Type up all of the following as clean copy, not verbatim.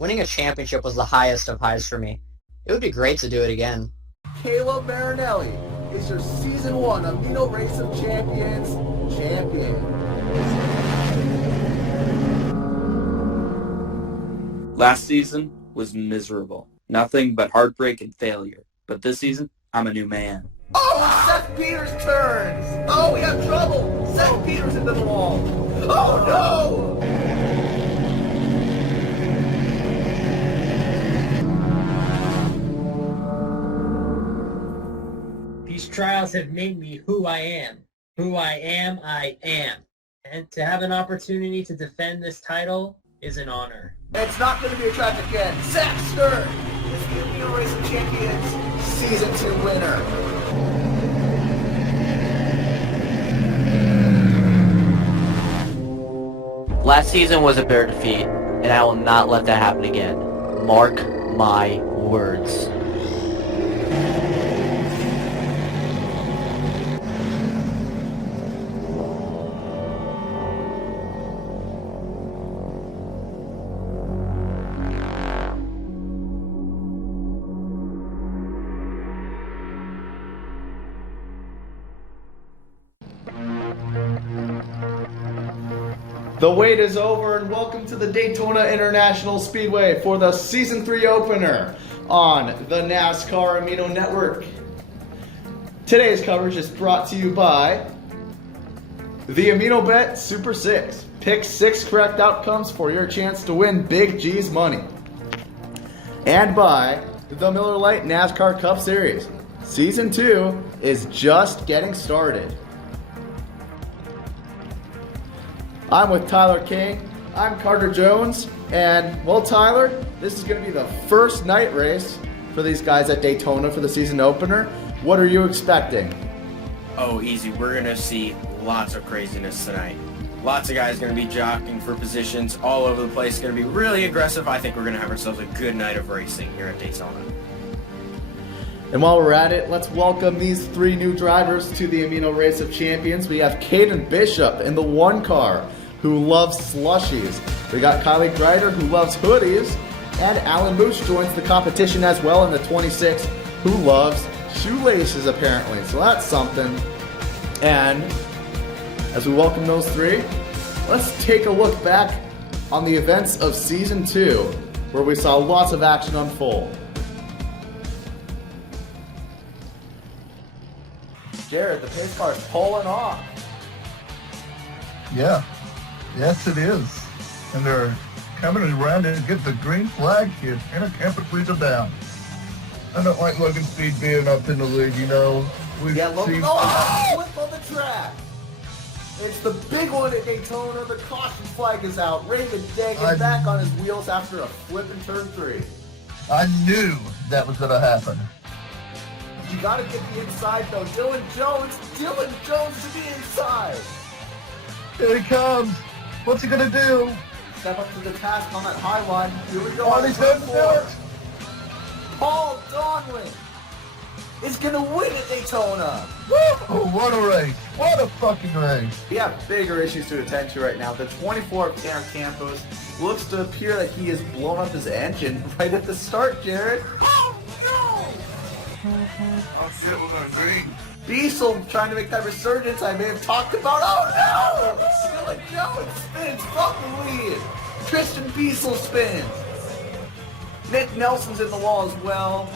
Winning a championship was the highest of highs for me. It would be great to do it again. Caleb Marinelli is your Season 1 Amino Race of Champions champion. Last season was miserable. Nothing but heartbreak and failure. But this season, I'm a new man. Oh, Seth Peters turns! Oh, we have trouble! Seth Peters into the wall! Oh, no! These trials have made me who I am. Who I am, I am. And to have an opportunity to defend this title is an honor. It's not going to be a traffic again. Zach Stern is the Amino Race of Champions Season 2 winner. Last season was a bitter defeat, and I will not let that happen again. Mark my words. The wait is over, and welcome to the Daytona International Speedway for the Season 3 opener on the NASCAR Amino Network. Today's coverage is brought to you by the Amino Bet Super 6. Pick 6 correct outcomes for your chance to win Big G's money. And by the Miller Lite NASCAR Cup Series. Season 2 is just getting started. I'm with Tyler King, I'm Carter Jones, and, well, Tyler, this is going to be the first night race for these guys at Daytona for the season opener. What are you expecting? Oh, easy. We're going to see lots of craziness tonight. Lots of guys going to be jockeying for positions all over the place. Going to be really aggressive. I think we're going to have ourselves a good night of racing here at Daytona. And while we're at it, let's welcome these 3 new drivers to the Amino Race of Champions. We have Caden Bishop in the 1 car, who loves slushies. We got Kylie Greider, who loves hoodies, and Alan Moose joins the competition as well in the 26, who loves shoelaces apparently. So that's something. And as we welcome those 3, let's take a look back on the events of Season 2, where we saw lots of action unfold. Jared, the pace car is pulling off. Yeah. Yes, it is. And they're coming around to get the green flag here. And a camper freeze them down. I don't like Logan Speed being up in the league, you know. Yeah, Logan, flip on the track. It's the big one at Daytona. The caution flag is out. Raven Dagan back on his wheels after a flip in turn 3. I knew that was going to happen. You got to get the inside, though. Dylan Jones to the inside. Here he comes. What's he going to do? Step up to the task on that high line. Here we go. Oh, he's heading for it. Paul Donlin is going to win at Daytona. Woo! What a race. What a fucking race. We have bigger issues to attend to right now. The 24 of Tanner Campos looks to appear that he has blown up his engine right at the start, Jared. Oh, no! Oh, shit, we're going green. Diesel trying to make that resurgence I may have talked about. Oh no! Dylan Jones spins from the lead. Tristan Diesel spins. Nick Nelson's in the wall as well.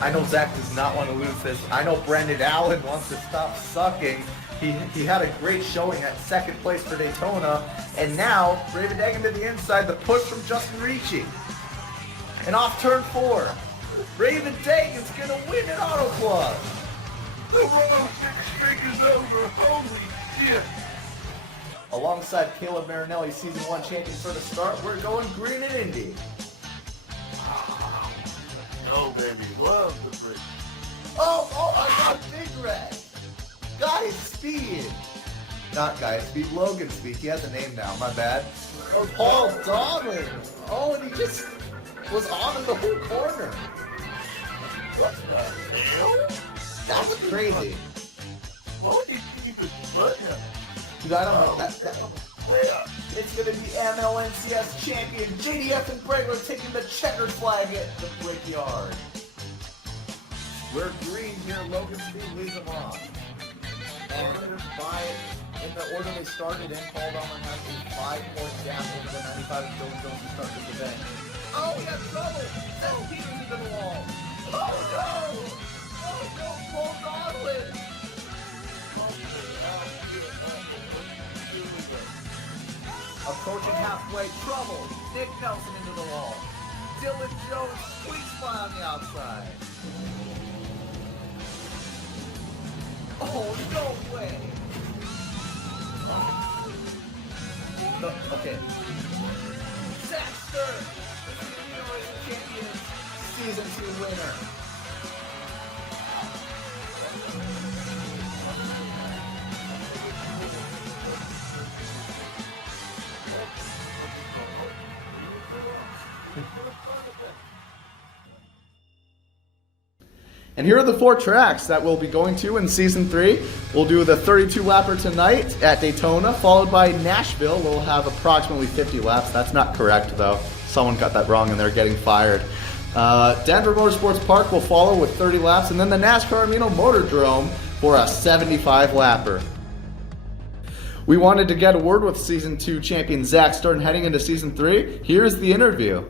I know Zach does not want to lose this. I know Brendan Allen wants to stop sucking. He had a great showing at second place for Daytona. And now, Raven Dagan to the inside, the push from Justin Ricci. And off turn 4. Raven Dagan's going to win an Auto Club. The Row 6 streak is over. Holy shit. Alongside Caleb Marinelli, Season 1 champion for the start, we're going green and Indy. Oh, baby. Love the break. Oh my God, Big Red. Guy Speed. Not Guy Speed, Logan Speed. He has a name now, my bad. Oh, Paul Donlin. Oh, and he just was on in the whole corner. What the hell? That's crazy. Why would you keep his butt? Dude, I don't know. It's going to be MLNCS champion JDF and Bregler taking the checkered flag at the Brickyard. We're green here. Logan Speed leads them off. And in the order they started in, Paul Dahmer has a 5-point gap over the 95 of Jones to start this event. Oh, we got trouble! Seth Peters into the wall. Oh, no! Oh, no, Paul Godwin! Approaching halfway, trouble. Nick Nelson into the wall. Dylan Jones squeaks by on the outside. Oh, no way. Okay. Zach Stern, the Amino Race of Champions Season 2 winner. And here are the 4 tracks that we'll be going to in Season 3. We'll do the 32-lapper tonight at Daytona, followed by Nashville. We'll have approximately 50 laps. That's not correct, though. Someone got that wrong and they're getting fired. Denver Motorsports Park will follow with 30 laps, and then the NASCAR Amino Motordrome for a 75-lapper. We wanted to get a word with Season 2 champion Zach Stern heading into Season 3. Here's the interview.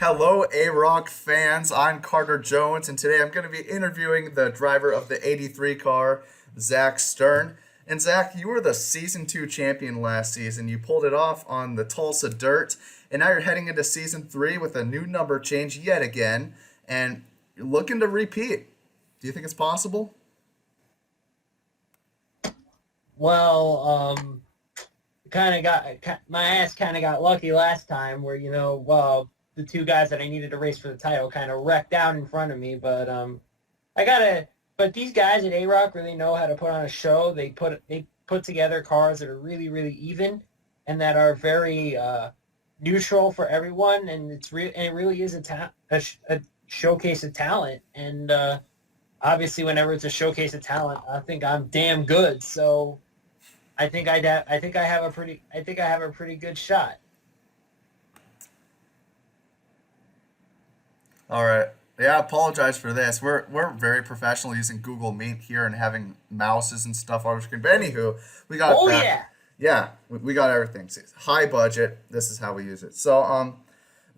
Hello, AROC fans. I'm Carter Jones, and today I'm going to be interviewing the driver of the 83 car, Zach Stern. And Zach, you were the Season 2 champion last season. You pulled it off on the Tulsa Dirt, and now you're heading into Season 3 with a new number change yet again, and you're looking to repeat. Do you think it's possible? Well, my ass kind of got lucky last time where, the 2 guys that I needed to race for the title kind of wrecked out in front of me, but but these guys at AROC really know how to put on a show. They put together cars that are really, really even and that are very neutral for everyone, and it really is a showcase of talent. And obviously, whenever it's a showcase of talent, I think I'm damn good. So I think I have a pretty good shot. All right. Yeah, I apologize for this. We're very professional using Google Meet here and having mouses and stuff on our screen. But anywho, we got yeah, we got everything. It's high budget. This is how we use it. So,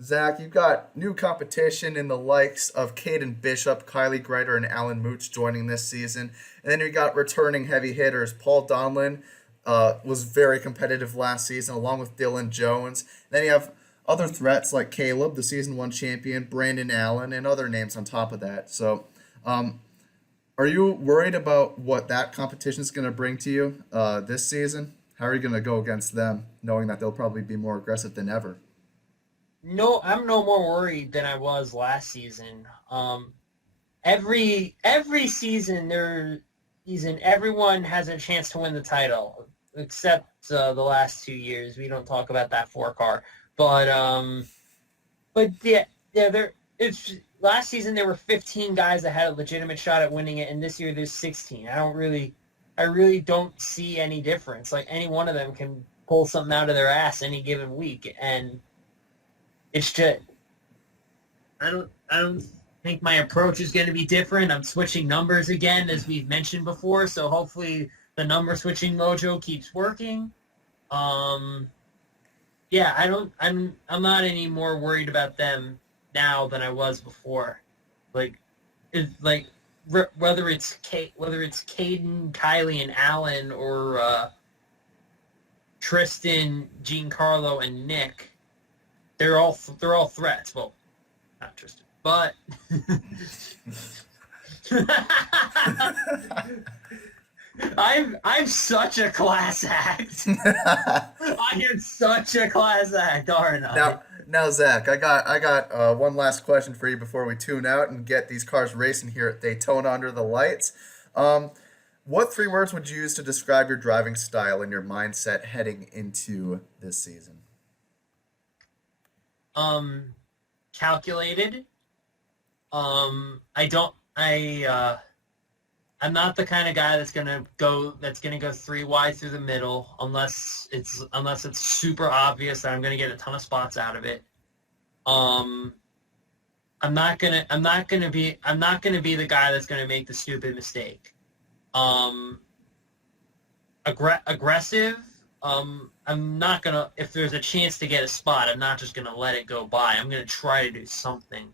Zach, you've got new competition in the likes of Caden Bishop, Kylie Greiter, and Alan Mooch joining this season. And then you got returning heavy hitters. Paul Donlin was very competitive last season, along with Dylan Jones. And then you have other threats like Caleb, the Season 1 champion, Brandon Allen, and other names on top of that. So, are you worried about what that competition is going to bring to you this season? How are you going to go against them, knowing that they'll probably be more aggressive than ever? No, I'm no more worried than I was last season. Every season everyone has a chance to win the title, except the last 2 years. We don't talk about that 4-car. But last season there were 15 guys that had a legitimate shot at winning it, and this year there's 16. I really don't see any difference. Like, any one of them can pull something out of their ass any given week, and it's just I don't think my approach is going to be different. I'm switching numbers again, as we've mentioned before, so hopefully the number switching mojo keeps working. Yeah, I'm not any more worried about them now than I was before. Whether it's Caden, Kylie, and Alan, or Tristan, Giancarlo, and Nick, they're all threats. Well, not Tristan, but I'm such a class act. I am such a class act, aren't I? Now, Zach, I got one last question for you before we tune out and get these cars racing here at Daytona under the lights. What 3 words would you use to describe your driving style and your mindset heading into this season? Calculated. I'm not the kind of guy that's gonna go 3 wide through the middle unless it's super obvious that I'm gonna get a ton of spots out of it. I'm not gonna be the guy that's gonna make the stupid mistake. Aggressive. I'm not gonna, if there's a chance to get a spot, I'm not just gonna let it go by. I'm gonna try to do something.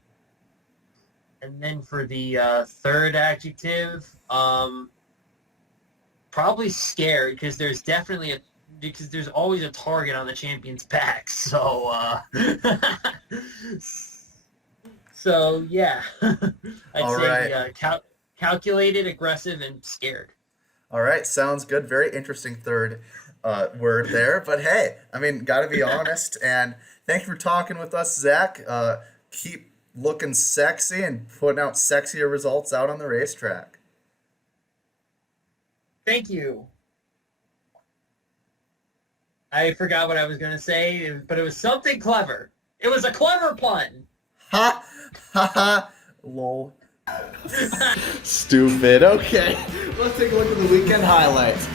And then for the third adjective, probably scared, because there's always a target on the champion's back. So so yeah, I'd say calculated, aggressive, and scared. All right, sounds good. Very interesting third word there. But hey, I mean, got to be honest. And thank you for talking with us, Zach. Keep looking sexy and putting out sexier results out on the racetrack. Thank you. I forgot what I was going to say, but it was something clever. It was a clever pun. Ha! Ha ha! Lol. Stupid. Okay, let's take a look at the weekend highlights.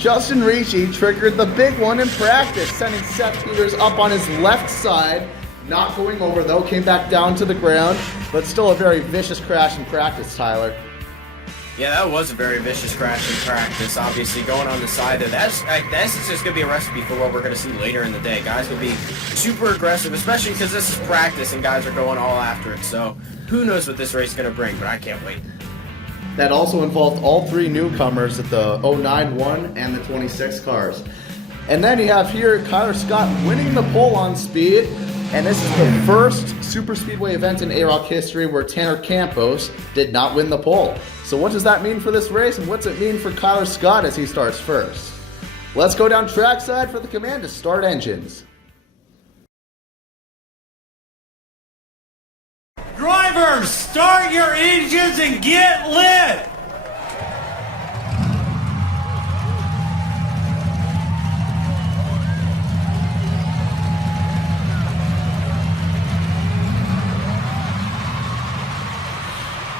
Justin Ricci triggered the big one in practice, sending Seth Peters up on his left side. Not going over though, came back down to the ground, but still a very vicious crash in practice, Tyler. Yeah, that was a very vicious crash in practice. Obviously, going on the side there, that's just going to be a recipe for what we're going to see later in the day. Guys will be super aggressive, especially because this is practice and guys are going all after it. So who knows what this race is going to bring, but I can't wait. That also involved all three newcomers at the 09-1 and the 26 cars. And then you have here Kyler Scott winning the pole on speed. And this is the first super speedway event in AROC history where Tanner Campos did not win the pole. So what does that mean for this race, and what's it mean for Kyler Scott as he starts first? Let's go down trackside for the command to start engines. Drivers, start your engines and get lit!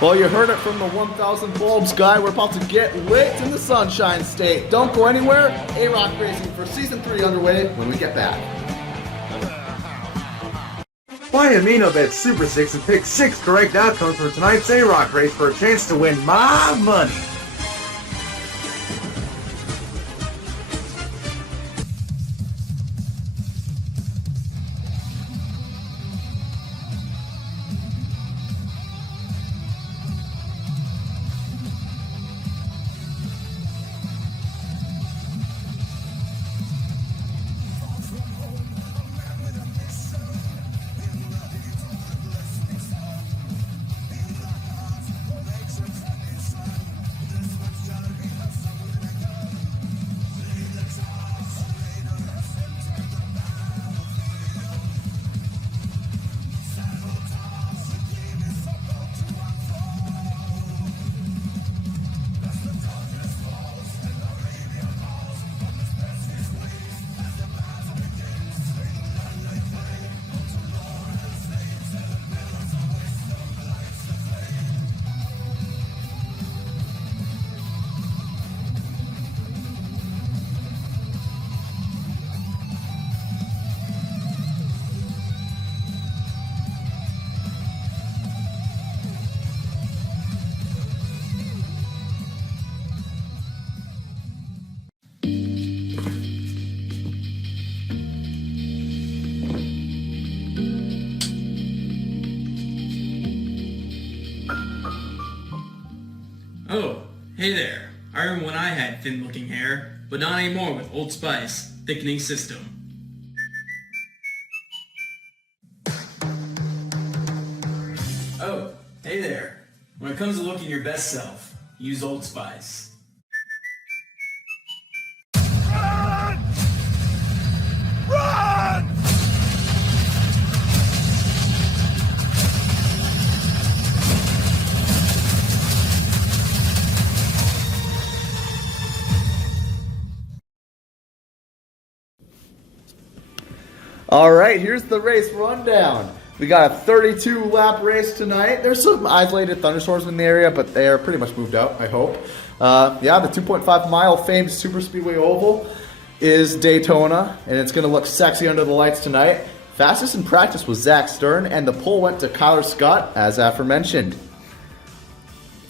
Well, you heard it from the 1,000 bulbs guy. We're about to get lit in the Sunshine State. Don't go anywhere. AROC Racing for Season 3 underway when we get back. Buy Amino Bet Super 6 and pick 6 correct outcomes for tonight's AROC race for a chance to win my money. Oh, hey there. I remember when I had thin-looking hair, but not anymore with Old Spice thickening system. Oh, hey there. When it comes to looking your best self, use Old Spice. Run! Run! All right, here's the race rundown. We got a 32 lap race tonight. There's some isolated thunderstorms in the area, but they are pretty much moved out, I hope. Yeah, the 2.5 mile famed Super Speedway Oval is Daytona, and it's going to look sexy under the lights tonight. Fastest in practice was Zach Stern, and the pole went to Kyler Scott, as aforementioned.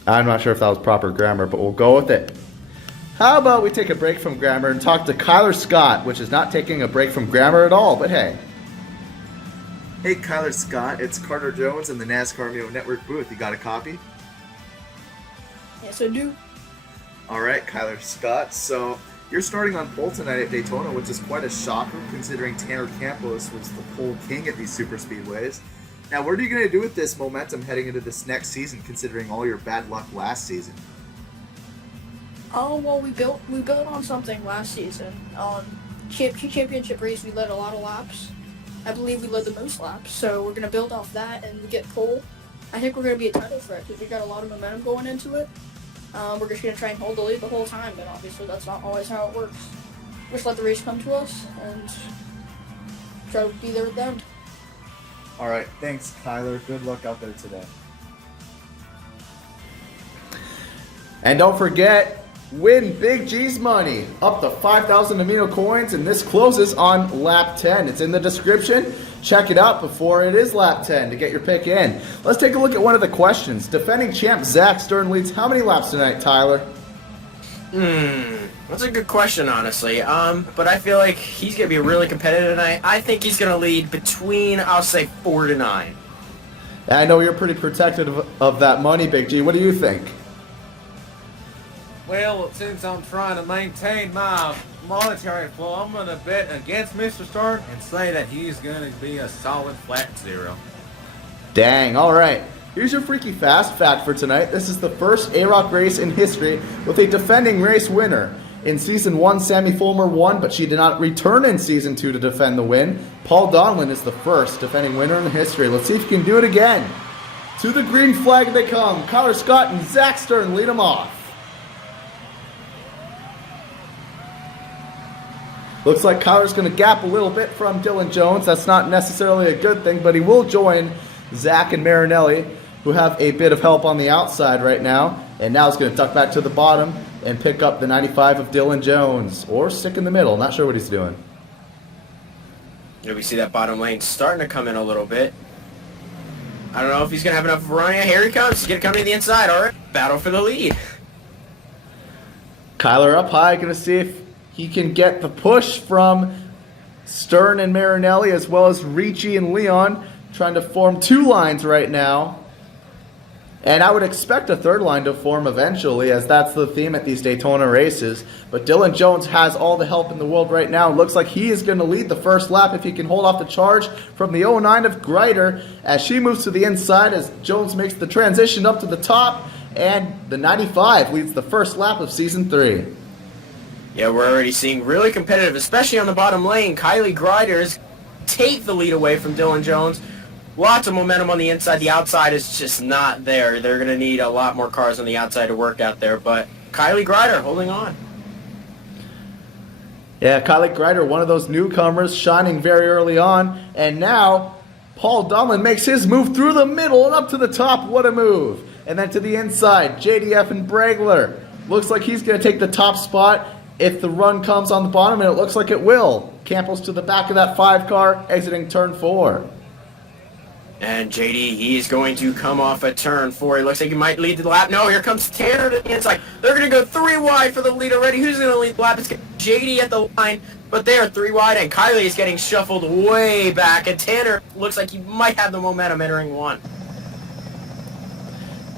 I'm not sure if that was proper grammar, but we'll go with it. How about we take a break from grammar and talk to Kyler Scott, which is not taking a break from grammar at all, but hey. Hey Kyler Scott, it's Carter Jones in the NASCAR Amino Network booth. You got a copy? Yes, I do. Alright, Kyler Scott, so you're starting on pole tonight at Daytona, which is quite a shocker considering Tanner Campos was the pole king at these super speedways. Now, what are you going to do with this momentum heading into this next season, considering all your bad luck last season? Oh, well, we built on something last season. On championship race, we led a lot of laps. I believe we led the most laps, so we're going to build off that and get pole. I think we're going to be a title threat because we got a lot of momentum going into it. We're just going to try and hold the lead the whole time, but obviously that's not always how it works. Just let the race come to us and try to be there at the end. Alright, thanks Kyler. Good luck out there today. And don't forget, win Big G's money, up to 5,000 Amino coins, and this closes on lap 10. It's in the description. Check it out before it is lap 10 to get your pick in. Let's take a look at one of the questions. Defending champ Zach Stern leads how many laps tonight, Tyler? That's a good question, honestly. But I feel like he's going to be really competitive tonight. I think he's going to lead between, I'll say, 4 to 9. I know you're pretty protective of that money, Big G. What do you think? Well, since I'm trying to maintain my monetary flow, I'm going to bet against Mr. Stern and say that he's going to be a solid flat 0. Dang, all right. Here's your freaky fast fact for tonight. This is the first AROC race in history with a defending race winner. In Season 1, Sammy Fulmer won, but she did not return in Season 2 to defend the win. Paul Donlin is the first defending winner in history. Let's see if he can do it again. To the green flag they come. Kyler Scott and Zach Stern lead them off. Looks like Kyler's going to gap a little bit from Dylan Jones. That's not necessarily a good thing, but he will join Zach and Marinelli, who have a bit of help on the outside right now. And now he's going to tuck back to the bottom and pick up the 95 of Dylan Jones. Or stick in the middle. Not sure what he's doing. Yeah, we see that bottom lane starting to come in a little bit. I don't know if he's going to have enough of a run. Here he comes. He's going to come to the inside. All right. Battle for the lead. Kyler up high. Going to see if he can get the push from Stern and Marinelli, as well as Ricci and Leon, trying to form two lines right now. And I would expect a third line to form eventually, as that's the theme at these Daytona races. But Dylan Jones has all the help in the world right now. It looks like he is going to lead the first lap if he can hold off the charge from the 09 of Greider as she moves to the inside as Jones makes the transition up to the top. And the 95 leads the first lap of Season 3. Yeah, we're already seeing really competitive, especially on the bottom lane. Kylie Greider's take the lead away from Dylan Jones. Lots of momentum on the inside. The outside is just not there. They're going to need a lot more cars on the outside to work out there. But Kylie Greider holding on. Yeah, Kylie Greider, one of those newcomers, shining very early on. And now, Paul Donlin makes his move through the middle and up to the top. What a move. And then to the inside, JDF and Bragler. Looks like he's going to take the top spot if the run comes on the bottom, and it looks like it will. Campos to the back of that 5 car, exiting turn 4. And JD, he's going to come off at turn 4. It looks like he might lead the lap. No, here comes Tanner to the inside. They're going to go 3 wide for the lead already. Who's going to lead the lap? It's JD at the line, but they are 3 wide, and Kylie is getting shuffled way back, and Tanner looks like he might have the momentum entering 1.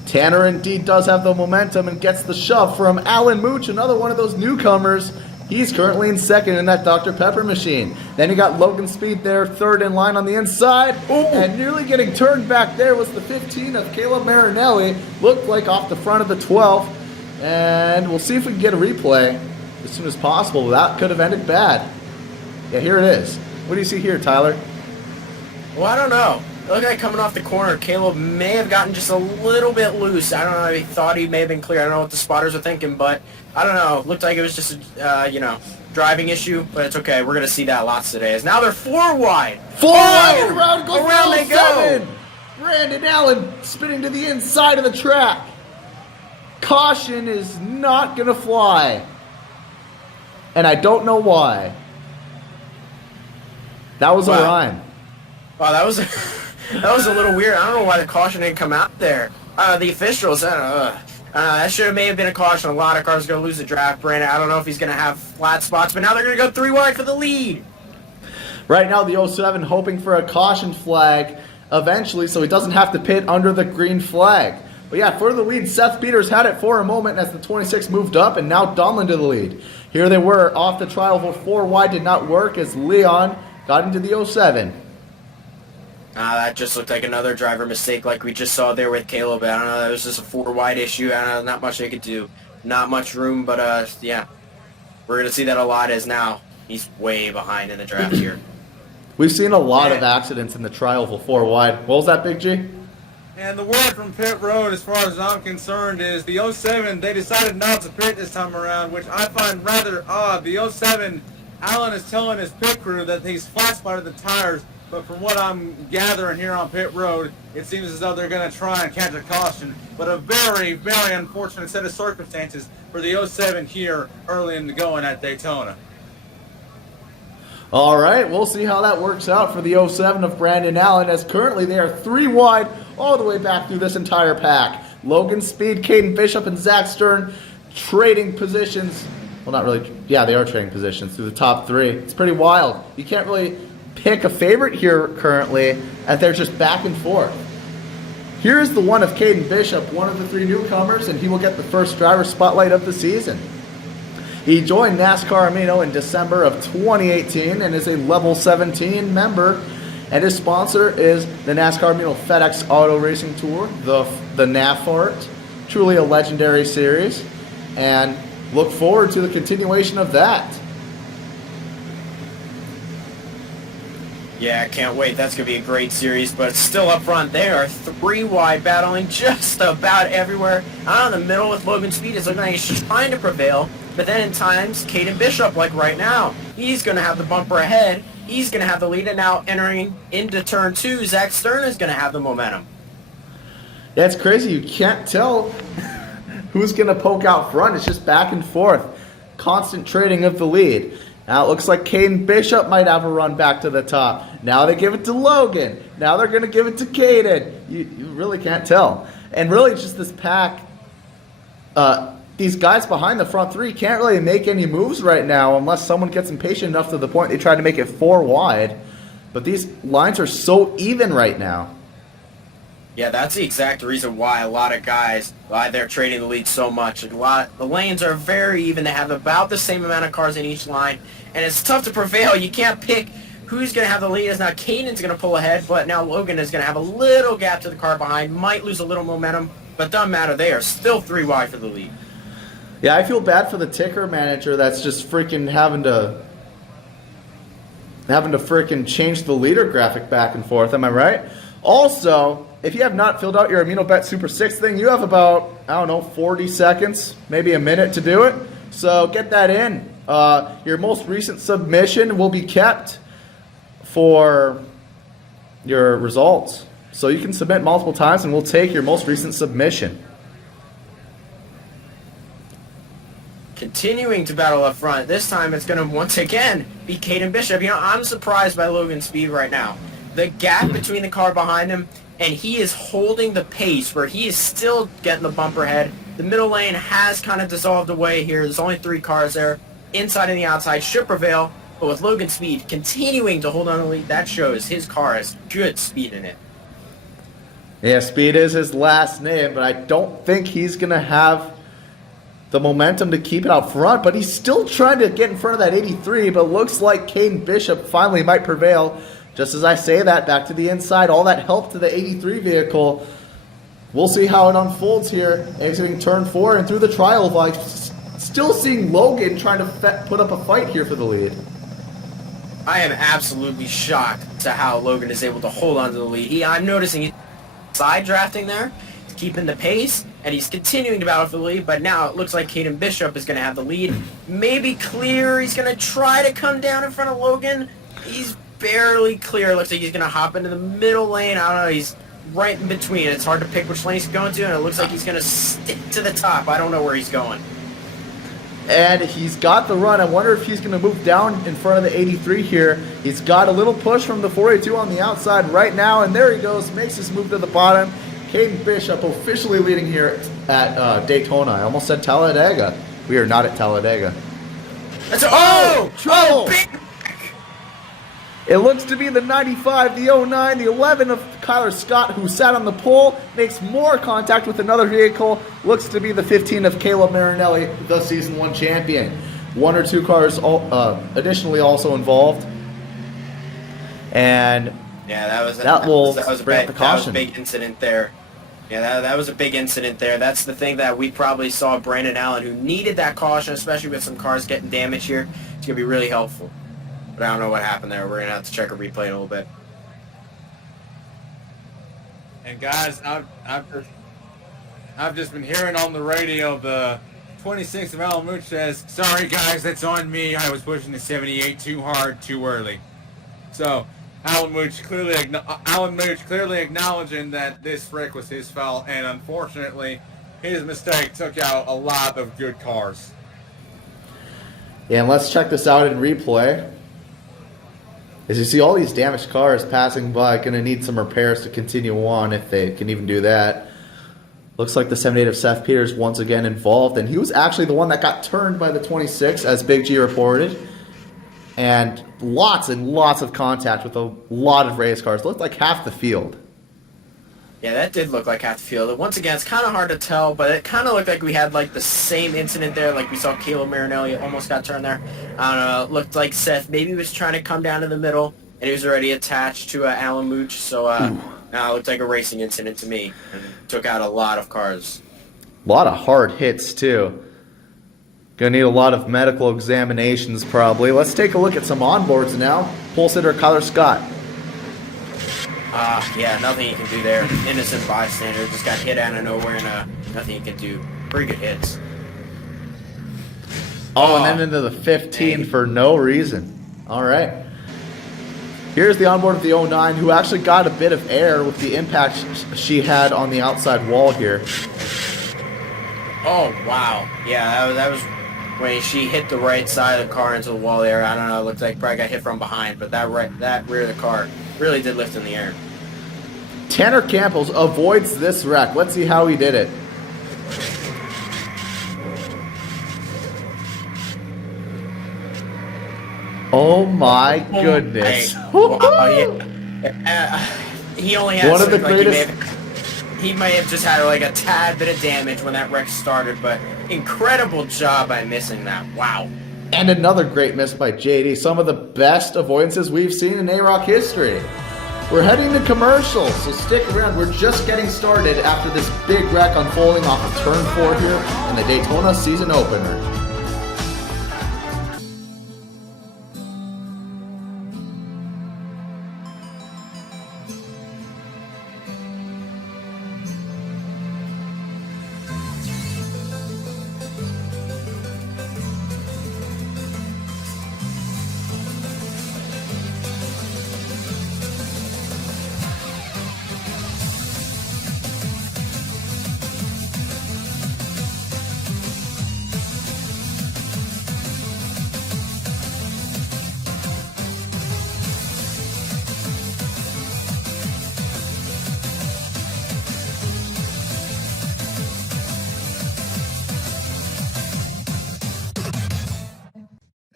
Tanner indeed does have the momentum and gets the shove from Alan Mooch, another one of those newcomers. He's currently in second in that Dr. Pepper machine. Then you got Logan Speed there, third in line on the inside. Ooh. And nearly getting turned back there was the 15 of Caleb Marinelli. Looked like off the front of the 12. And we'll see if we can get a replay as soon as possible. That could have ended bad. Yeah, here it is. What do you see here, Tyler? Well, I don't know. looked like coming off the corner, Caleb may have gotten just a little bit loose. I don't know, he thought he may have been clear. I don't know what the spotters are thinking, but I don't know. Looked like it was just a, driving issue, but it's okay. We're going to see that lots today. As now they're 4 wide. 4 wide! Around they go! Brandon Allen spinning to the inside of the track. Caution is not going to fly. And I don't know why. That was a rhyme. Wow, that was a little weird. I don't know why the caution didn't come out there. The officials, I don't know. That may have been a caution. A lot of cars are going to lose the draft. Brandon, I don't know if he's going to have flat spots, but now they're going to go 3 wide for the lead. Right now, the 07 hoping for a caution flag eventually so he doesn't have to pit under the green flag. But yeah, for the lead, Seth Peters had it for a moment as the 26 moved up, and now Donlin to the lead. Here they were off the trial for 4 wide, did not work as Leon got into the 07. That just looked like another driver mistake like we just saw there with Caleb. I don't know, that was just a 4 wide issue. I don't know, not much they could do. Not much room, but yeah. We're going to see that a lot as now he's way behind in the draft here. We've seen a lot of accidents in the trial for 4 wide. What was that, Big G? And the word from pit road, as far as I'm concerned, is the 07, they decided not to pit this time around, which I find rather odd. The 07, Allen is telling his pit crew that he's flat spotted the tires, but from what I'm gathering here on pit road, it seems as though they're going to try and catch a caution. But a very, very unfortunate set of circumstances for the 07 here early in the going at Daytona. All right, we'll see how that works out for the 07 of Brandon Allen, as currently they are 3 wide all the way back through this entire pack. Logan Speed, Caden Bishop, and Zach Stern trading positions. Well, not really. Yeah, they are trading positions through the top 3. It's pretty wild. You can't really pick a favorite here currently, as they're just back and forth. Here's the one of Caden Bishop, one of the 3 newcomers, and he will get the first driver spotlight of the season. He joined NASCAR Amino in December of 2018 and is a level 17 member, and his sponsor is the NASCAR Amino FedEx Auto Racing Tour, the NAFART, truly a legendary series, and look forward to the continuation of that. Yeah, I can't wait. That's going to be a great series, but still up front, they are 3 wide, battling just about everywhere. Out in the middle with Logan Speed, it's looking like he's trying to prevail, but then in times, Caden Bishop, like right now, he's going to have the bumper ahead. He's going to have the lead, and now entering into turn 2, Zach Stern is going to have the momentum. Yeah, it's crazy. You can't tell who's going to poke out front. It's just back and forth. Constant trading of the lead. Now it looks like Caden Bishop might have a run back to the top. Now they give it to Logan. Now they're going to give it to Caden. You really can't tell. And really just this pack, these guys behind the front 3 can't really make any moves right now unless someone gets impatient enough to the point they try to make it 4 wide. But these lines are so even right now. Yeah, that's the exact reason why a lot of guys, why they're trading the lead so much. The lanes are very even. They have about the same amount of cars in each line, and it's tough to prevail. You can't pick who's going to have the lead. Now Caden's going to pull ahead, but now Logan is going to have a little gap to the car behind, might lose a little momentum, but doesn't matter. They are still 3 wide for the lead. Yeah, I feel bad for the ticker manager that's just freaking having to freaking change the leader graphic back and forth. Am I right? Also, if you have not filled out your Amino Bet Super 6 thing, you have about, 40 seconds, maybe a minute to do it. So get that in. Your most recent submission will be kept for your results. So you can submit multiple times and we'll take your most recent submission. Continuing to battle up front. This time it's going to once again be Caden Bishop. I'm surprised by Logan's speed right now. The gap between the car behind him, and he is holding the pace where he is still getting the bumper head. The middle lane has kind of dissolved away here. There's only 3 cars there. Inside and the outside should prevail, but with Logan's speed continuing to hold on to the lead, that shows his car has good speed in it. Yeah, speed is his last name, but I don't think he's going to have the momentum to keep it out front, but he's still trying to get in front of that 83, but looks like Caden Bishop finally might prevail. Just as I say that, back to the inside, all that help to the 83 vehicle. We'll see how it unfolds here, exiting turn 4 and through the trial of still seeing Logan trying to put up a fight here for the lead. I am absolutely shocked to how Logan is able to hold on to the lead. I'm noticing he's side drafting there, he's keeping the pace, and he's continuing to battle for the lead, but now it looks like Caden Bishop is going to have the lead. Maybe clear, he's going to try to come down in front of Logan. He's barely clear. Looks like he's going to hop into the middle lane. I don't know, he's right in between. It's hard to pick which lane he's going to, and it looks like he's going to stick to the top. I don't know where he's going. And he's got the run. I wonder if he's going to move down in front of the 83 here. He's got a little push from the 482 on the outside right now, and there he goes. Makes his move to the bottom. Caden Bishop officially leading here at Daytona. I almost said Talladega. We are not at Talladega. That's trouble! Big. It looks to be the 95, the 09, the 11 of Kyler Scott, who sat on the pole, makes more contact with another vehicle. Looks to be the 15 of Caleb Marinelli, the Season 1 champion. One or two cars additionally also involved. And yeah, that was a big incident there. Yeah, that was a big incident there. That's the thing that we probably saw Brandon Allen, who needed that caution, especially with some cars getting damaged here. It's going to be really helpful. But I don't know what happened there. We're going to have to check a replay in a little bit. And guys, I've just been hearing on the radio the 26 of Alan Mooch says, "Sorry guys, that's on me. I was pushing the 78 too hard, too early." So Alan Mooch clearly acknowledging that this wreck was his fault, and unfortunately, his mistake took out a lot of good cars. Yeah, and let's check this out in replay. As you see all these damaged cars passing by, going to need some repairs to continue on if they can even do that. Looks like the 78 of Seth Peters once again involved, and he was actually the one that got turned by the 26, as Big G reported. And lots of contact with a lot of race cars. Looked like half the field. Yeah, that did look like half the field. Once again, it's kind of hard to tell, but it kind of looked like we had like the same incident there, like we saw Caleb Marinelli almost got turned there. I don't know. It looked like Seth maybe was trying to come down to the middle, and he was already attached to Alan Mooch. So now it looked like a racing incident to me, and took out a lot of cars. A lot of hard hits too. Gonna need a lot of medical examinations probably. Let's take a look at some onboards now. Pole sitter Kyler Scott. Yeah, nothing you can do there. Innocent bystander, just got hit out of nowhere, and nothing you can do. Pretty good hits. And then into the 15 for no reason. All right. Here's the onboard of the 09, who actually got a bit of air with the impact she had on the outside wall here. Oh, wow. Yeah, that was when she hit the right side of the car into the wall there. I don't know, it looked like probably got hit from behind, but that rear of the car really did lift in the air. Tanner Campbell avoids this wreck. Let's see how he did it. Oh my goodness. He only had one of the greatest. He may have just had like a tad bit of damage when that wreck started, but incredible job by missing that. Wow. And another great miss by JD. Some of the best avoidances we've seen in AROC history. We're heading to commercials, so stick around. We're just getting started after this big wreck unfolding off of turn 4 here in the Daytona season opener.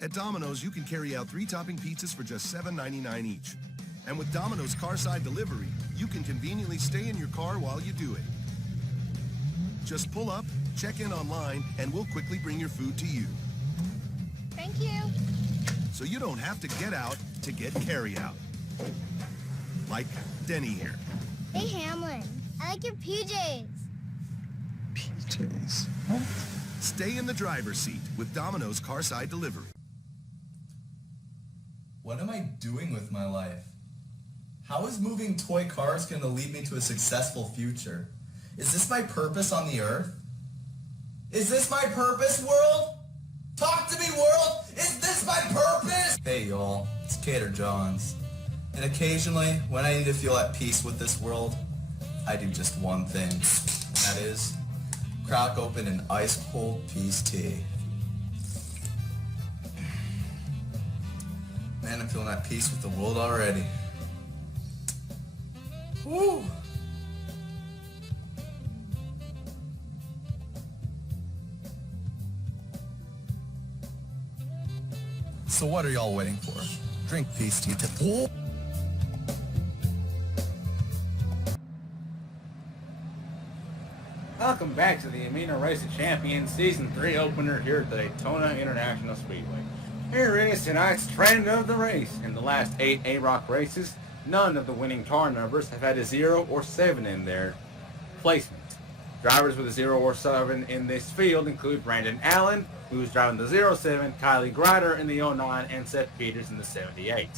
At Domino's, you can carry out 3 topping pizzas for just $7.99 each. And with Domino's Carside Delivery, you can conveniently stay in your car while you do it. Just pull up, check in online, and we'll quickly bring your food to you. Thank you. So you don't have to get out to get carry-out. Like Denny here. Hey, Hamlin, I like your PJs. PJs? What? Stay in the driver's seat with Domino's Carside Delivery. What am I doing with my life? How is moving toy cars going to lead me to a successful future? Is this my purpose on the earth? Is this my purpose, world? Talk to me, world! Is this my purpose? Hey, y'all. It's Cater Johns. And occasionally, when I need to feel at peace with this world, I do just one thing. And that is crack open an ice-cold peace tea. Man, I'm feeling at peace with the world already. Woo! So what are y'all waiting for? Drink peace tea to... Whoa! Welcome back to the Amino Race of Champions Season 3 opener here at the Daytona International Speedway. Here is tonight's trend of the race. In the last 8 AROC races, none of the winning car numbers have had a 0 or 7 in their placement. Drivers with a 0 or 7 in this field include Brandon Allen, who's driving the 07, Kylie Grider in the 09, and Seth Peters in the 78.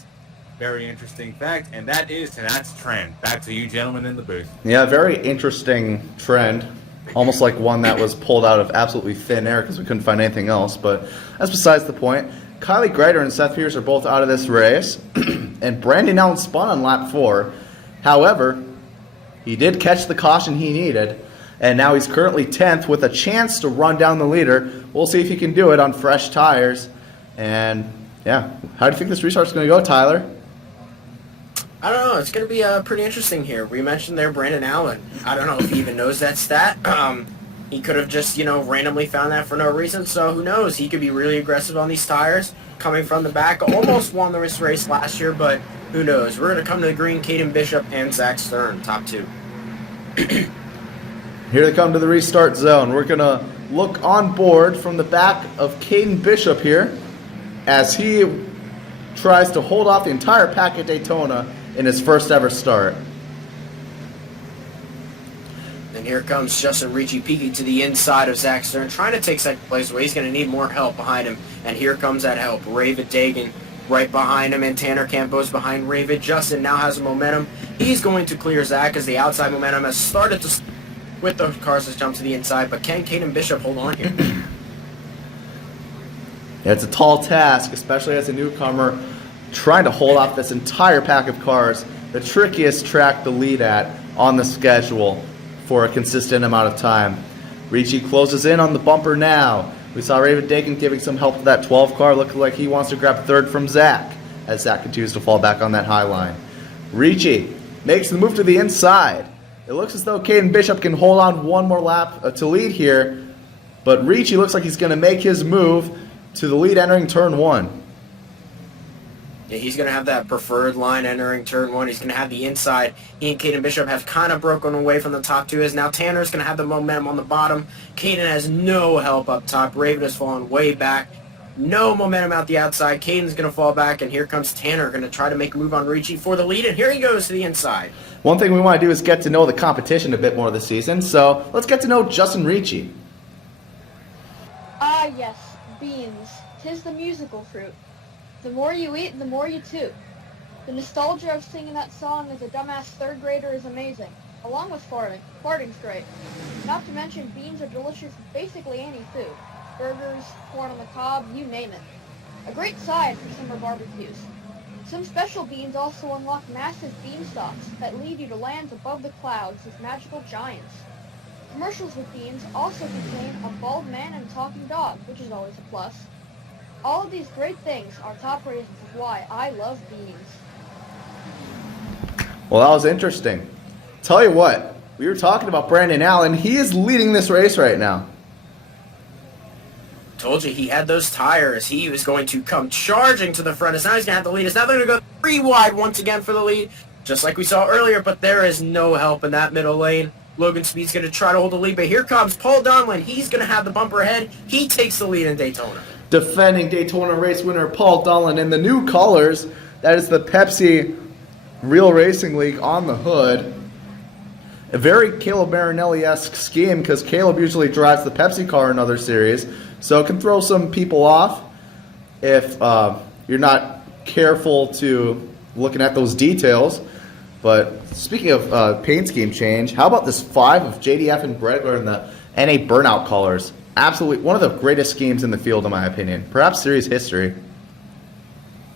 Very interesting fact, and that is tonight's trend. Back to you gentlemen in the booth. Yeah, very interesting trend. Almost like one that was pulled out of absolutely thin air because we couldn't find anything else, but that's besides the point. Kylie Grider and Seth Peters are both out of this race, and Brandon Allen spun on lap 4. However, he did catch the caution he needed, and now he's currently 10th with a chance to run down the leader. We'll see if he can do it on fresh tires. And, yeah, how do you think this restart's going to go, Tyler? I don't know. It's going to be pretty interesting here. We mentioned there Brandon Allen. I don't know if he even knows that stat. He could have just, randomly found that for no reason. So who knows? He could be really aggressive on these tires coming from the back. Almost won this race last year, but who knows? We're going to come to the green. Caden Bishop and Zach Stern, top 2. Here they come to the restart zone. We're going to look on board from the back of Caden Bishop here as he tries to hold off the entire pack at Daytona in his first ever start. And here comes Justin Ricci peeking to the inside of Zach Stern, trying to take second place away. He's going to need more help behind him. And here comes that help. Ravid Dagan right behind him, and Tanner Campos behind Ravid. Justin now has the momentum. He's going to clear Zach as the outside momentum has started to with the cars that jump to the inside. But can Caden Bishop hold on here? Yeah, it's a tall task, especially as a newcomer, trying to hold off this entire pack of cars, the trickiest track to lead at on the schedule for a consistent amount of time. Ricci closes in on the bumper now. We saw Raven Dakin giving some help to that 12 car, looking like he wants to grab third from Zach, as Zach continues to fall back on that high line. Ricci makes the move to the inside. It looks as though Caden Bishop can hold on one more lap to lead here, but Ricci looks like he's going to make his move to the lead entering turn 1. Yeah, he's going to have that preferred line entering turn 1. He's going to have the inside. He and Caden Bishop have kind of broken away from the top 2. As now Tanner's going to have the momentum on the bottom. Caden has no help up top. Raven has fallen way back. No momentum out the outside. Caden's going to fall back, and here comes Tanner going to try to make a move on Ricci for the lead, and here he goes to the inside. One thing we want to do is get to know the competition a bit more this season, so let's get to know Justin Ricci. Ah, yes, beans. 'Tis the musical fruit. The more you eat, the more you toot. The nostalgia of singing that song as a dumbass third grader is amazing, along with farting. Farting's great. Not to mention, beans are delicious with basically any food. Burgers, corn on the cob, you name it. A great side for summer barbecues. Some special beans also unlock massive beanstalks that lead you to lands above the clouds as magical giants. Commercials with beans also contain a bald man and a talking dog, which is always a plus. All of these great things are top reasons of why I love beans. Well, that was interesting. Tell you what, we were talking about Brandon Allen. He is leading this race right now. Told you he had those tires. He was going to come charging to the front. Now he's going to have the lead. It's now they're going to go 3 wide once again for the lead, just like we saw earlier, but there is no help in that middle lane. Logan Speed's going to try to hold the lead, but here comes Paul Donlin. He's going to have the bumper ahead. He takes the lead in Daytona. Defending Daytona race winner Paul Donlin in the new colors. That is the Pepsi Real Racing League on the hood. A very Caleb Marinelli-esque scheme because Caleb usually drives the Pepsi car in other series, so it can throw some people off if you're not careful to looking at those details. But speaking of paint scheme change, how about this 5 of JDF and Bregler in the NA Burnout colors? Absolutely one of the greatest schemes in the field, in my opinion. Perhaps series history.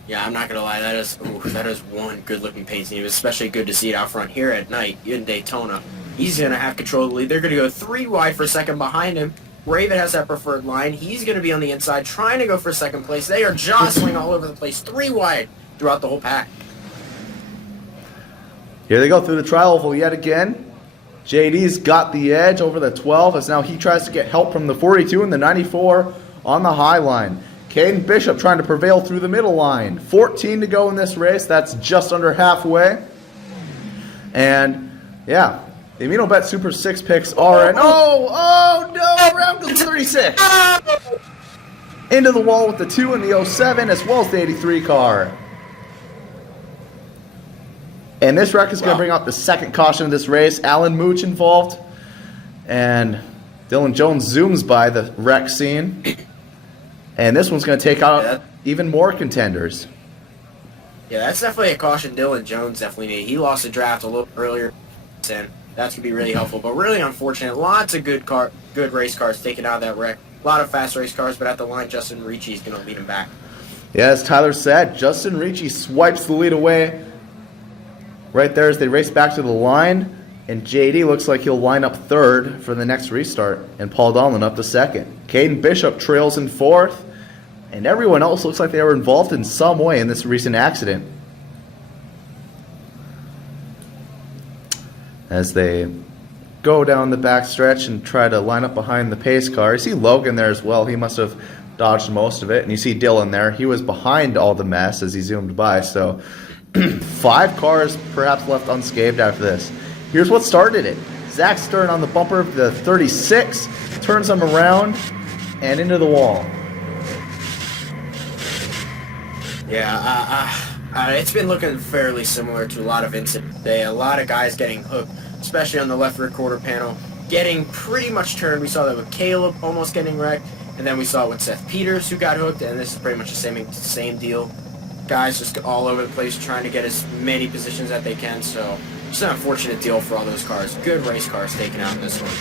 Yeah, I'm not going to lie. That is one good-looking paint scheme. Especially good to see it out front here at night in Daytona. He's going to have control of the lead. They're going to go 3 wide for second behind him. Raven has that preferred line. He's going to be on the inside trying to go for second place. They are jostling all over the place. 3 wide throughout the whole pack. Here they go through the tri-oval yet again. JD's got the edge over the 12 as now he tries to get help from the 42 and the 94 on the high line. Caden Bishop trying to prevail through the middle line. 14 to go in this race. That's just under halfway. And, yeah, the Amino Bet Super 6 picks are in. Oh, no, round to 36. Into the wall with the 2 and the 07 as well as the 83 car. And this wreck is going to bring out the second caution of this race. Alan Mooch involved. And Dylan Jones zooms by the wreck scene. And this one's going to take out even more contenders. Yeah, that's definitely a caution Dylan Jones definitely needed. He lost the draft a little earlier, and that's going to be really helpful. But really unfortunate. Lots of good race cars taken out of that wreck. A lot of fast race cars, but at the line, Justin Ricci is going to lead him back. Yeah, as Tyler said, Justin Ricci swipes the lead away. Right there as they race back to the line, and JD looks like he'll line up third for the next restart, and Paul Donlin up to second. Caden Bishop trails in fourth, and everyone else looks like they were involved in some way in this recent accident. As they go down the back stretch and try to line up behind the pace car. You see Logan there as well. He must have dodged most of it. And you see Dylan there. He was behind all the mess as he zoomed by, so 5 cars perhaps left unscathed after this. Here's what started it. Zach Stern on the bumper of the 36, turns him around and into the wall. Yeah, it's been looking fairly similar to a lot of incidents today. A lot of guys getting hooked, especially on the left rear quarter panel, getting pretty much turned. We saw that with Caleb almost getting wrecked, and then we saw it with Seth Peters who got hooked, and this is pretty much the same deal. Guys just all over the place trying to get as many positions that they can, so just an unfortunate deal for all those cars. Good race cars taken out in this one.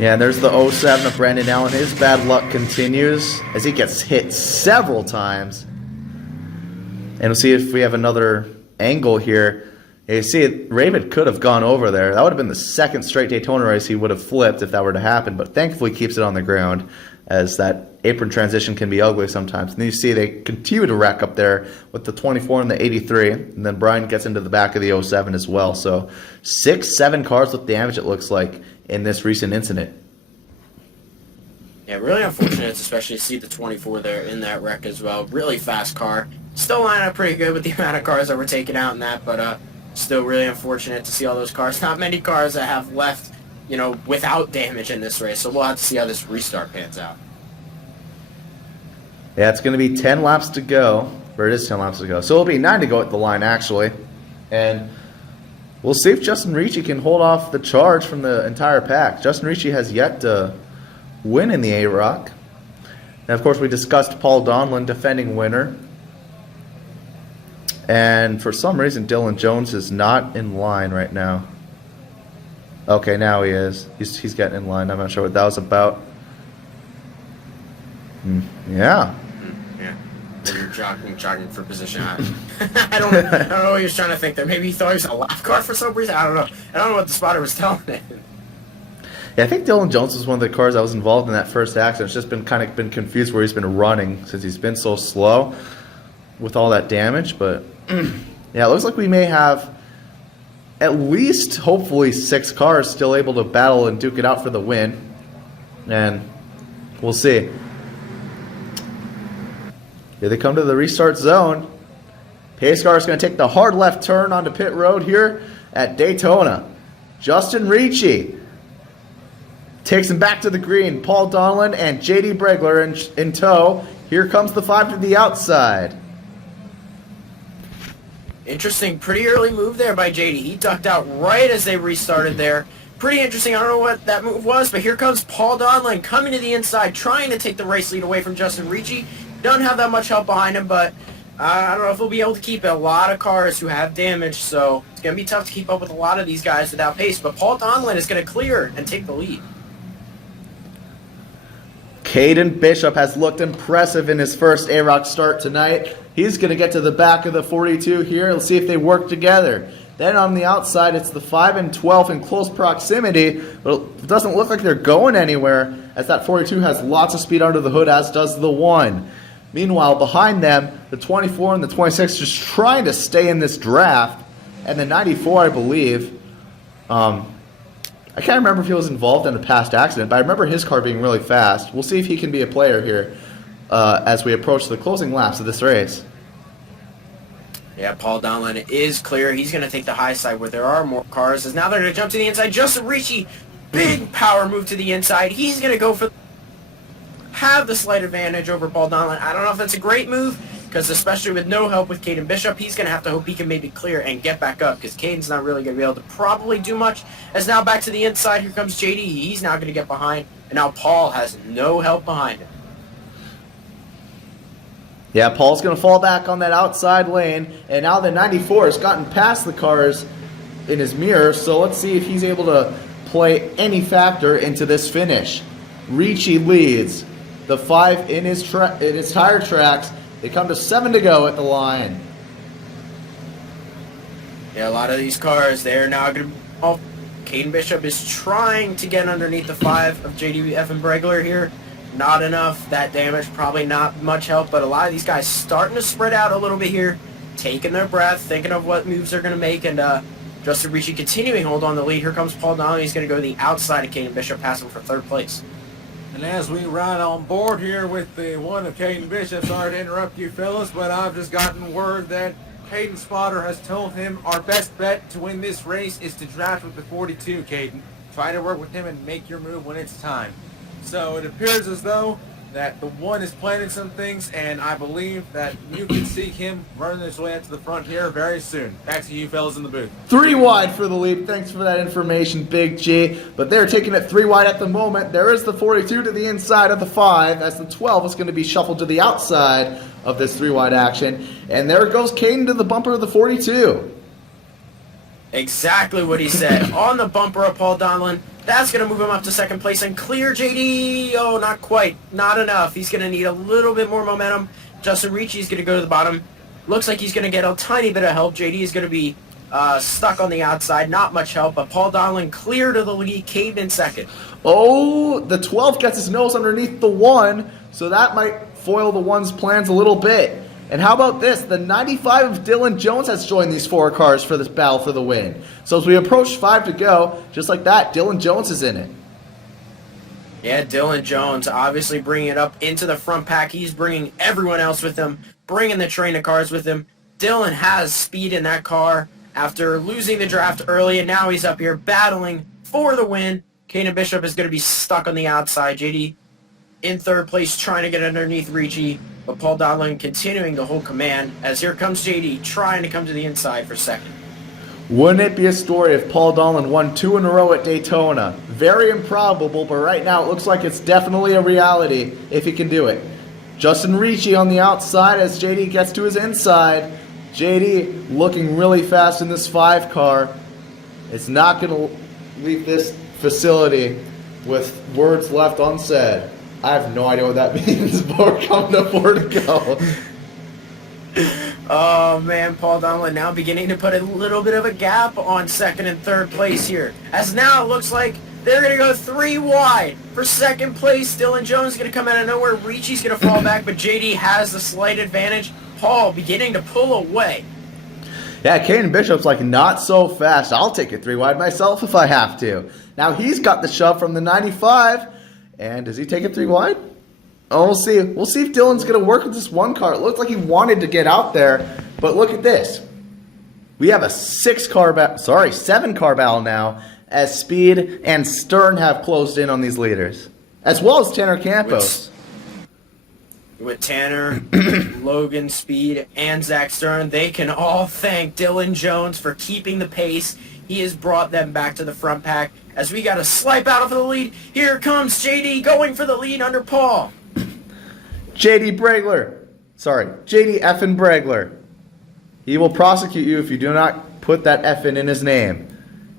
Yeah, there's the 07 of Brandon Allen. His bad luck continues as he gets hit several times. And we'll see if we have another angle here. You see, Raven could have gone over there. That would have been the second straight Daytona race he would have flipped if that were to happen, but thankfully keeps it on the ground, as that apron transition can be ugly sometimes. And you see they continue to wreck up there with the 24 and the 83, and then Brian gets into the back of the 07 as well. So 6-7 cars with damage, it looks like, in this recent incident. Yeah, really unfortunate, especially to see the 24 there in that wreck as well. Really fast car. Still lining up pretty good with the amount of cars that were taken out in that, but still really unfortunate to see all those cars. Not many cars that have left, without damage in this race, so we'll have to see how this restart pans out. Yeah, it's going to be 10 laps to go. Or it is 10 laps to go. So it'll be 9 to go at the line, actually. And we'll see if Justin Ricci can hold off the charge from the entire pack. Justin Ricci has yet to win in the AROC. And, of course, we discussed Paul Donlin, defending winner. And for some reason, Dylan Jones is not in line right now. Okay, now he is. He's getting in line. I'm not sure what that was about. Yeah. Yeah. You're jogging for position. I don't know what he was trying to think there. Maybe he thought he was a lap car for some reason. I don't know. I don't know what the spotter was telling him. Yeah, I think Dylan Jones was one of the cars that was involved in that first accident. It's just been confused where he's been running since he's been so slow with all that damage. But yeah, it looks like we may have at least, hopefully, 6 cars still able to battle and duke it out for the win. And we'll see. Here they come to the restart zone. Pace car is going to take the hard left turn onto pit road here at Daytona. Justin Ricci takes him back to the green. Paul Donlin and JD Bregler in tow. Here comes the 5 to the outside. Interesting, pretty early move there by JD. He ducked out right as they restarted there. Pretty interesting. I don't know what that move was, but here comes Paul Donlin coming to the inside, trying to take the race lead away from Justin Ricci. Don't have that much help behind him, but I don't know if he'll be able to keep it. A lot of cars who have damage, so it's going to be tough to keep up with a lot of these guys without pace. But Paul Donlin is going to clear and take the lead. Caden Bishop has looked impressive in his first AROC start tonight. He's going to get to the back of the 42 here. Let's see if they work together. Then on the outside, it's the 5 and 12 in close proximity, but it doesn't look like they're going anywhere, as that 42 has lots of speed under the hood, as does the 1. Meanwhile, behind them, the 24 and the 26 just trying to stay in this draft, and the 94, I believe, I can't remember if he was involved in a past accident, but I remember his car being really fast. We'll see if he can be a player here as we approach the closing laps of this race. Yeah, Paul Donlin is clear. He's going to take the high side where there are more cars. As now they're going to jump to the inside. Justin Ricci, big power move to the inside. He's going to go for have the slight advantage over Paul Donlin. I don't know if that's a great move, because especially with no help with Caden Bishop, he's going to have to hope he can maybe clear and get back up, because Caden's not really going to be able to probably do much. As now back to the inside, here comes JD. He's now going to get behind, and now Paul has no help behind him. Yeah, Paul's going to fall back on that outside lane, and now the 94 has gotten past the cars in his mirror, so let's see if he's able to play any factor into this finish. Ricci leads. The 5 in his tire tracks. They come to 7 to go at the line. Yeah, a lot of these cars, they're now going to... Oh, Caden Bishop is trying to get underneath the 5 of JDF and Bregler here. Not enough. That damage, probably not much help, but a lot of these guys starting to spread out a little bit here, taking their breath, thinking of what moves they're going to make, and Justin Ricci continuing hold on the lead. Here comes Paul Donnelly. He's going to go to the outside of Caden Bishop, passing for 3rd place. And as we ride on board here with the one of Caden Bishop, sorry to interrupt you fellas, but I've just gotten word that Caden Spotter has told him our best bet to win this race is to draft with the 42, Caden. Try to work with him and make your move when it's time. So it appears as though that the one is planning some things, and I believe that you can see him running his way up to the front here very soon. Back to you fellas in the booth. 3 wide for the lead. Thanks for that information, Big G. But they're taking it 3 wide at the moment. There is the 42 to the inside of the 5, as the 12 is going to be shuffled to the outside of this 3 wide action. And there goes Caden to the bumper of the 42. Exactly what he said. On the bumper of Paul Donlin. That's going to move him up to 2nd place and clear JD. Oh, not quite. Not enough. He's going to need a little bit more momentum. Justin Ricci is going to go to the bottom. Looks like he's going to get a tiny bit of help. JD is going to be stuck on the outside. Not much help, but Paul Donlin clear to the lead. Caden in 2nd. Oh, the 12 gets his nose underneath the 1, so that might foil the 1's plans a little bit. And how about this? The 95 of Dylan Jones has joined these 4 cars for this battle for the win. So as we approach 5 to go, just like that, Dylan Jones is in it. Yeah, Dylan Jones obviously bringing it up into the front pack. He's bringing everyone else with him, bringing the train of cars with him. Dylan has speed in that car after losing the draft early, and now he's up here battling for the win. Caden Bishop is going to be stuck on the outside. JD in 3rd place trying to get underneath Ricci. But Paul Donlin continuing to hold command as here comes JD trying to come to the inside for 2nd. Wouldn't it be a story if Paul Donlin won 2 in a row at Daytona? Very improbable, but right now it looks like it's definitely a reality if he can do it. Justin Ricci on the outside as JD gets to his inside. JD looking really fast in this 5 car. It's not going to leave this facility with words left unsaid. I have no idea what that means, but we're coming to 4 to go. Oh man, Paul Donlin now beginning to put a little bit of a gap on 2nd and 3rd place here. As now it looks like they're going to go 3 wide. For 2nd place, Dylan Jones is going to come out of nowhere. Ricci's going to fall back, but JD has the slight advantage. Paul beginning to pull away. Yeah, Caden Bishop's like, not so fast. I'll take it 3 wide myself if I have to. Now he's got the shove from the 95. And does he take it 3 wide? Oh, we'll see. We'll see if Dylan's going to work with this 1 car. It looked like he wanted to get out there, but look at this. We have a 7 car battle now, as Speed and Stern have closed in on these leaders, as well as Tanner Campos. With Tanner, Logan, Speed, and Zach Stern, they can all thank Dylan Jones for keeping the pace. He has brought them back to the front pack. As we got a slight battle for the lead, here comes JD going for the lead under Paul. JD effing Bragler. He will prosecute you if you do not put that effing in his name.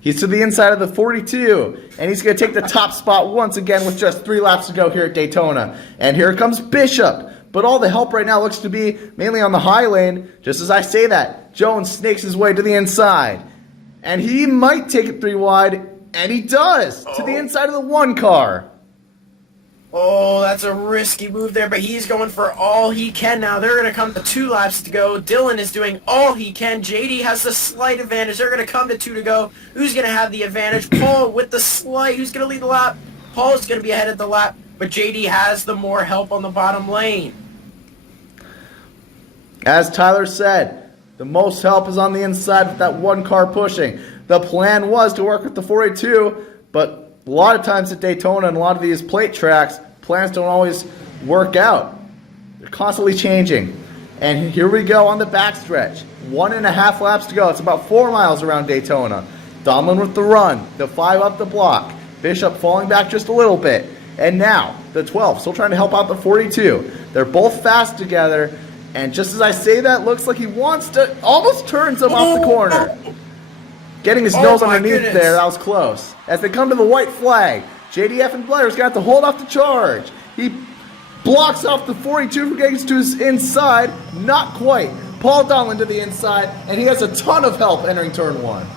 He's to the inside of the 42, and he's going to take the top spot once again with just 3 laps to go here at Daytona. And here comes Bishop. But all the help right now looks to be mainly on the high lane. Just as I say that, Jones snakes his way to the inside. And he might take it 3 wide, and he does, to the inside of the 1 car. Oh, that's a risky move there, but he's going for all he can now. They're going to come to 2 laps to go. Dylan is doing all he can. JD has the slight advantage. They're going to come to 2 to go. Who's going to have the advantage? Paul with the slight. Who's going to lead the lap? Paul's going to be ahead of the lap, but JD has the more help on the bottom lane. As Tyler said, the most help is on the inside with that 1 car pushing. The plan was to work with the 482, but a lot of times at Daytona and a lot of these plate tracks, plans don't always work out. They're constantly changing. And here we go on the backstretch. 1.5 laps to go. It's about 4 miles around Daytona. Donlin with the run. The 5 up the block. Bishop falling back just a little bit. And now, the 12 still trying to help out the 42. They're both fast together. And just as I say that, looks like he wants to, almost turns him off the corner. Getting his nose underneath there, that was close. As they come to the white flag, JDF and Blair's got to hold off the charge. He blocks off the 42 from getting to his inside. Not quite. Paul Donlin to the inside, and he has a ton of help entering turn 1.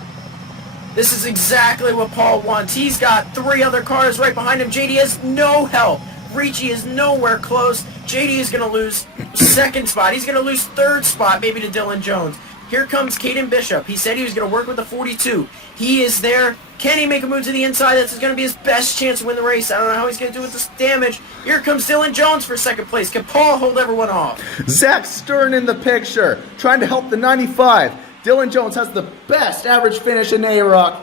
This is exactly what Paul wants. He's got 3 other cars right behind him. JD has no help. Ricci is nowhere close. JD is going to lose 2nd spot. He's going to lose 3rd spot, maybe to Dylan Jones. Here comes Caden Bishop. He said he was going to work with the 42. He is there. Can he make a move to the inside? That's going to be his best chance to win the race. I don't know how he's going to do with this damage. Here comes Dylan Jones for 2nd place. Can Paul hold everyone off? Zach Stern in the picture, trying to help the 95. Dylan Jones has the best average finish in AROC,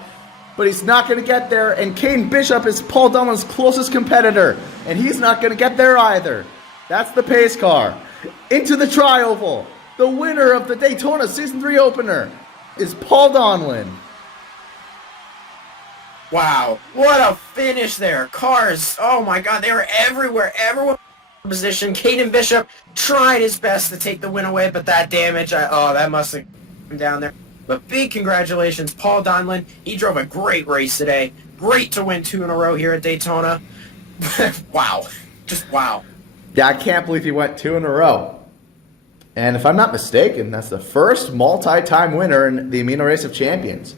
but he's not going to get there. And Caden Bishop is Paul Donlin's closest competitor, and he's not going to get there either. That's the pace car. Into the tri-oval. The winner of the Daytona Season 3 opener is Paul Donlin. Wow, what a finish there. Cars, oh my god, they were everywhere. Everyone in position. Caden Bishop tried his best to take the win away, but that damage, that must have come down there. But big congratulations, Paul Donlin. He drove a great race today. Great to win 2 in a row here at Daytona. Wow, just wow. Yeah, I can't believe he went 2 in a row. And if I'm not mistaken, that's the first multi-time winner in the Amino Race of Champions.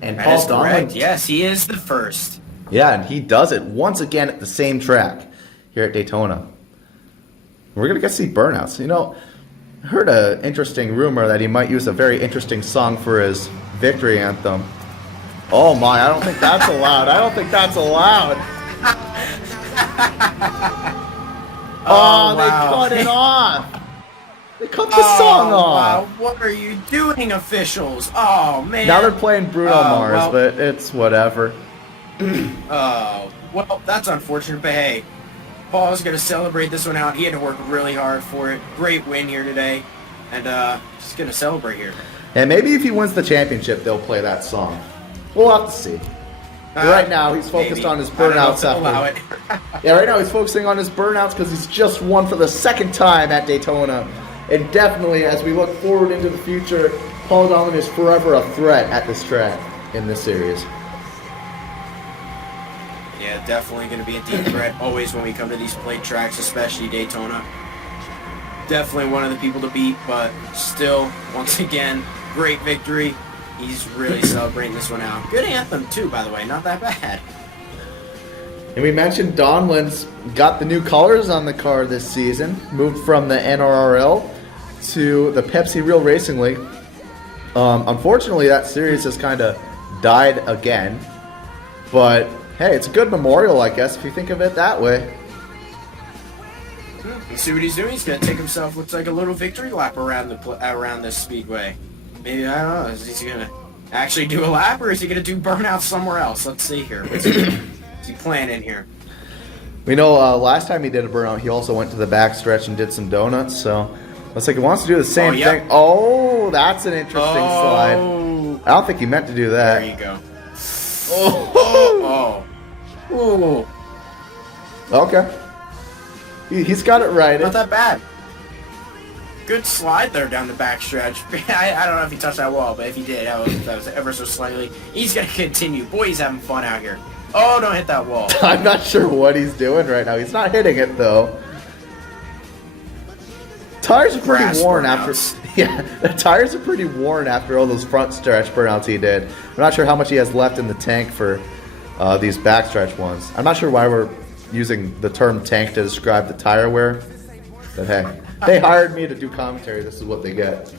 And That Paul is correct. Donlin, Yes, he is the first. yeah, and he does it once again at the same track here at Daytona. We're going to get to see burnouts. You know, I heard an interesting rumor that he might use a very interesting song for his victory anthem. Oh my, I don't think that's allowed. I don't think that's allowed. Oh, they cut it off. They cut the song off. Wow. What are you doing, officials? Oh, man. Now they're playing Bruno Mars, well. but it's whatever. Well, that's unfortunate, but hey, Paul's going to celebrate this one out. He had to work really hard for it. Great win here today, and just going to celebrate here. And maybe if he wins the championship, they'll play that song. We'll have to see. Right now, he's focused on his burnouts. Yeah, right now he's focusing on his burnouts because he's just won for the 2nd time at Daytona. And definitely, as we look forward into the future, Paul Donlin is forever a threat at this track in this series. Yeah, definitely going to be a deep threat always when we come to these plate tracks, especially Daytona. Definitely one of the people to beat, but still, once again, great victory. He's really celebrating this one out. Good anthem, too, by the way. Not that bad. And we mentioned Donlin's got the new colors on the car this season. Moved from the NRRL to the Pepsi Real Racing League. Unfortunately, that series has kind of died again. But, hey, it's a good memorial, I guess, if you think of it that way. Let's see what he's doing. He's going to take himself, looks like a little victory lap around this speedway. Maybe, I don't know, is he going to actually do a lap, or is he going to do burnout somewhere else? Let's see here. What's he planning here? We know last time he did a burnout, he also went to the backstretch and did some donuts, so looks like he wants to do the same thing. Oh, that's an interesting slide. I don't think he meant to do that. There you go. Oh. Okay. He's got it right. Not that bad. Good slide there down the backstretch. I don't know if he touched that wall, but if he did, that was ever so slightly. He's going to continue. Boy, he's having fun out here. Oh, don't hit that wall. I'm not sure what he's doing right now. He's not hitting it, though. Tires are pretty worn after... Yeah, the tires are pretty worn after all those front stretch burnouts he did. I'm not sure how much he has left in the tank for these backstretch ones. I'm not sure why we're using the term tank to describe the tire wear. But hey, they hired me to do commentary. This is what they get.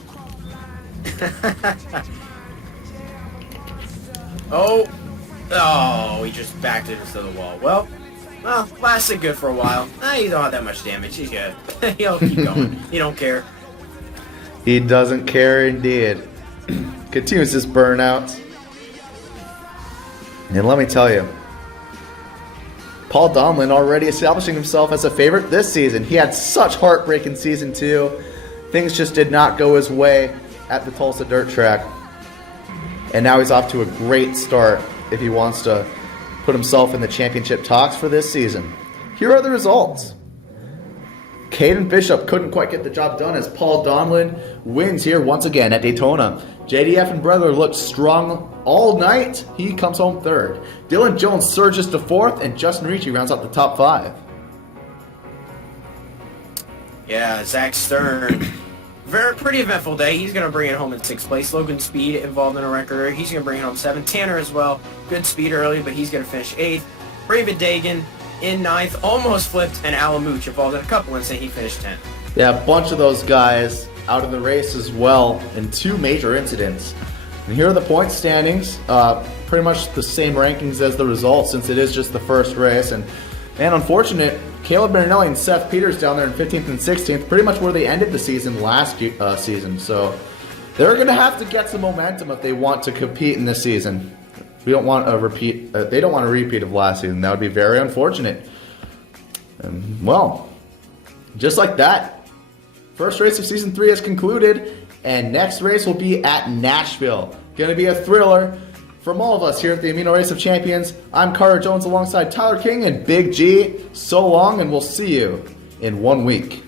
Oh, he just backed it into the wall. Well, lasted good for a while. He don't have that much damage. He's good. He'll keep going. He don't care. He doesn't care indeed. Continues his burnout. And let me tell you, Paul Domlin already establishing himself as a favorite this season. He had such heartbreak in Season 2. Things just did not go his way at the Tulsa Dirt Track. And now he's off to a great start if he wants to put himself in the championship talks for this season. Here are the results. Caden Bishop couldn't quite get the job done as Paul Domlin wins here once again at Daytona. JDF and Brother looked strong all night. He comes home third. Dylan Jones surges to fourth, and Justin Ricci rounds out the top 5. Yeah, Zach Stern. Pretty eventful day. He's going to bring it home in 6th place. Logan Speed involved in a record. He's going to bring it home 7th. Tanner as well. Good speed early, but he's going to finish 8th. Raven Dagan in 9th. Almost flipped. And Alamooch involved in a couple and he finished 10th. Yeah, a bunch of those guys out of the race as well in 2 major incidents. And here are the point standings. Pretty much the same rankings as the results since it is just the first race. And unfortunate, Caleb Marinelli and Seth Peters down there in 15th and 16th, pretty much where they ended the season last season. So they're going to have to get some momentum if they want to compete in this season. We don't want a repeat. They don't want a repeat of last season. That would be very unfortunate. And, well, just like that, first race of Season 3 has concluded, and next race will be at Nashville. Going to be a thriller. From all of us here at the Amino Race of Champions, I'm Carter Jones alongside Tyler King and Big G. So long, and we'll see you in 1 week.